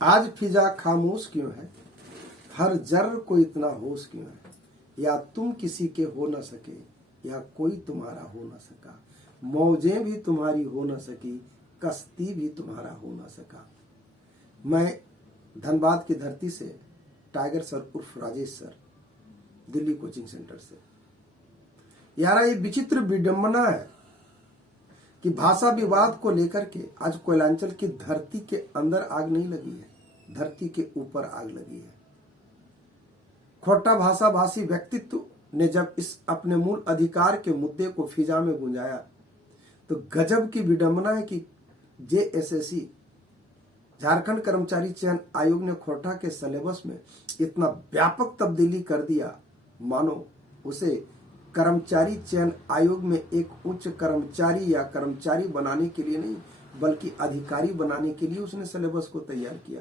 आज फिजा खामोश क्यों है, हर जर्र को इतना होश क्यों है। या तुम किसी के हो न सके, या कोई तुम्हारा हो न सका। मौजें भी तुम्हारी हो न सकी, कश्ती भी तुम्हारा हो न सका। मैं धनबाद की धरती से टाइगर सर उर्फ Rajesh sir, Delhi coaching centre से। यारा ये विचित्र विडंबना है कि भाषा विवाद को लेकर के आज कोयलांचल की धरती के अंदर आग नहीं लगी है, धरती के ऊपर आग लगी है। खोटा भाषा भाषी व्यक्तित्व ने जब इस अपने मूल अधिकार के मुद्दे को फिजा में गुंजाया तो गजब की विडंबना है कि जेएसएससी झारखंड कर्मचारी चयन आयोग ने खोटा के सिलेबस में इतना व्यापक तब्दीली कर दिया मानो उसे कर्मचारी चयन आयोग में एक उच्च कर्मचारी या कर्मचारी बनाने के लिए नहीं बल्कि अधिकारी बनाने के लिए उसने सिलेबस को तैयार किया।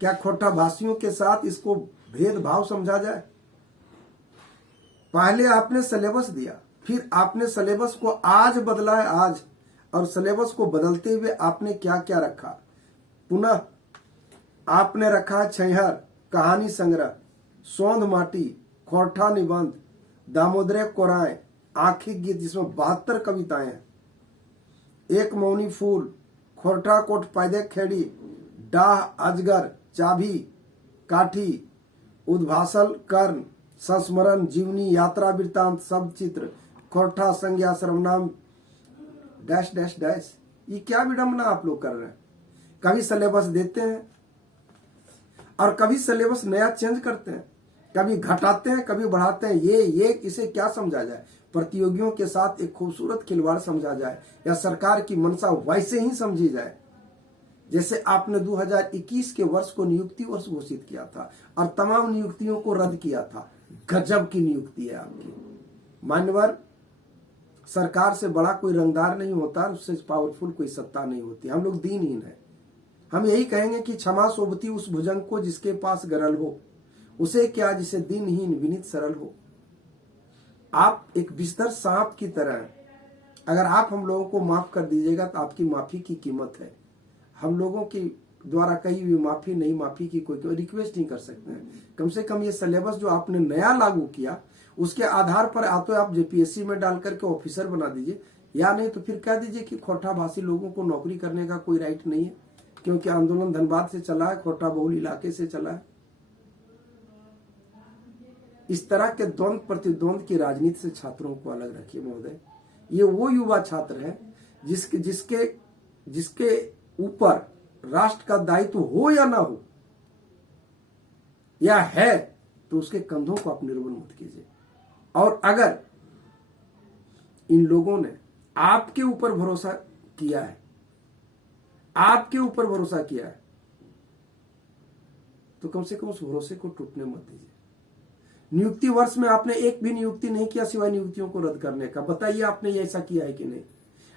क्या खोटा भाषियों के साथ इसको भेदभाव समझा जाए? पहले आपने सिलेबस दिया, फिर आपने सिलेबस को आज बदला है आज, और सिलेबस को बदलते हुए आपने क्या क्या रखा? पुनः आपने रखा छैहर, कहानी संग्रह, सौंध माटी, खोरठा निबंध, दामोदर कोराएं, आखिक गीत जिसमें 72 कविताएं हैं, एक मौनी फूल, खोरठा कोट पैदे खेड़ी, डाह अजगर, चाभी काठी, उद्भासल कर्ण, संस्मरण, जीवनी, यात्रा वृत्तांत, सब चित्र, खोरठा संज्ञा सर्वनाम डैश डैश डैश। ये क्या विडंबना आप लोग कर रहे हैं? कभी सिलेबस देते हैं और कभी सिलेबस नया चेंज करते हैं, कभी घटाते हैं कभी बढ़ाते हैं। ये इसे क्या समझा जाए? प्रतियोगियों के साथ एक खूबसूरत खिलवाड़ समझा जाए या सरकार की मंशा वैसे ही समझी जाए जैसे आपने 2021 के वर्ष को नियुक्ति वर्ष घोषित किया था और तमाम नियुक्तियों को रद्द किया था। गजब की नियुक्ति है आपकी। मान्यवर, सरकार से बड़ा कोई रंगदार नहीं होता, उससे पावरफुल कोई सत्ता नहीं होती। हम लोग दीनहीन है। हम यही कहेंगे कि क्षमा सोबती उस भुजंग को जिसके पास गरल हो, उसे क्या जिसे दीनहीन विनीत सरल हो। आप एक बिस्तर सांप की तरह हैं। अगर आप हम लोगों को माफ कर दीजिएगा तो आपकी माफी की कीमत है। हम लोगों की द्वारा कही हुई माफी नहीं, माफी की कोई रिक्वेस्ट नहीं कर सकते हैं। कम से कम ये सिलेबस जो आपने नया लागू किया उसके आधार पर या तो आप जेपीएससी में डाल करके ऑफिसर बना दीजिए, या नहीं तो फिर कह दीजिए कि खोटा भाषी लोगों को नौकरी करने का कोई राइट नहीं है, क्योंकि आंदोलन धनबाद से चला है, खोटा बहुल इलाके से चला है। इस तरह के द्वंद प्रतिद्वंद की राजनीति से छात्रों को अलग रखिए महोदय। ये वो युवा छात्र है जिसके ऊपर राष्ट्र का दायित्व हो या ना हो, या है तो उसके कंधों को आप निर्बल मत कीजिए। और अगर इन लोगों ने आपके ऊपर भरोसा किया है, आपके ऊपर भरोसा किया है, तो कम से कम उस भरोसे को टूटने मत दीजिए। नियुक्ति वर्ष में आपने एक भी नियुक्ति नहीं किया सिवाय नियुक्तियों को रद्द करने का। बताइए आपने ऐसा किया है कि नहीं?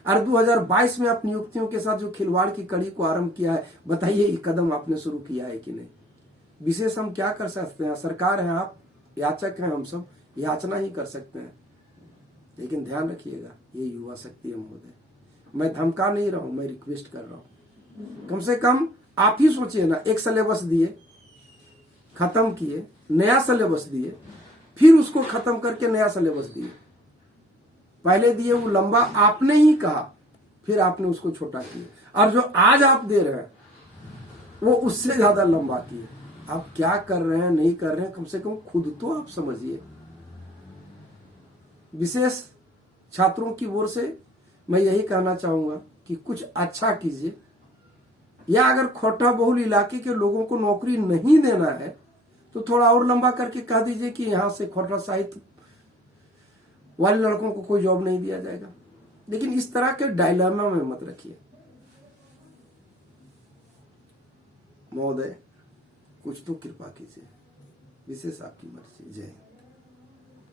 और 2022 में आप नियुक्तियों के साथ जो खिलवाड़ की कड़ी को आरंभ किया है, बताइए ये कदम आपने शुरू किया है कि नहीं? विशेष हम क्या कर सकते हैं? सरकार है, आप याचक हैं, हम सब याचना ही कर सकते हैं। लेकिन ध्यान रखिएगा, ये युवा शक्ति है महोदय। मैं धमका नहीं रहा हूं, मैं रिक्वेस्ट कर रहा हूं। कम से कम आप ही सोचिए ना, एक सिलेबस दिए, खत्म किए, नया सिलेबस दिए, फिर उसको खत्म करके नया सिलेबस दिए। पहले दिए वो लंबा आपने ही कहा, फिर आपने उसको छोटा किया, और जो आज आप दे रहे हैं वो उससे ज्यादा लंबा किए। आप क्या कर रहे हैं, नहीं कर रहे हैं, कम से कम खुद तो आप समझिए। विशेष छात्रों की ओर से मैं यही कहना चाहूंगा कि कुछ अच्छा कीजिए, या अगर खोटा बहुल इलाके के लोगों को नौकरी नहीं देना है तो थोड़ा और लंबा करके कह दीजिए कि यहां से खोटा साहित्य वाले लड़कों को कोई जॉब नहीं दिया जाएगा। लेकिन इस तरह के डायलेमा में मत रखिए महोदय। कुछ तो कृपा कीजिए, विशेष आपकी मर्जी। जय हिंद।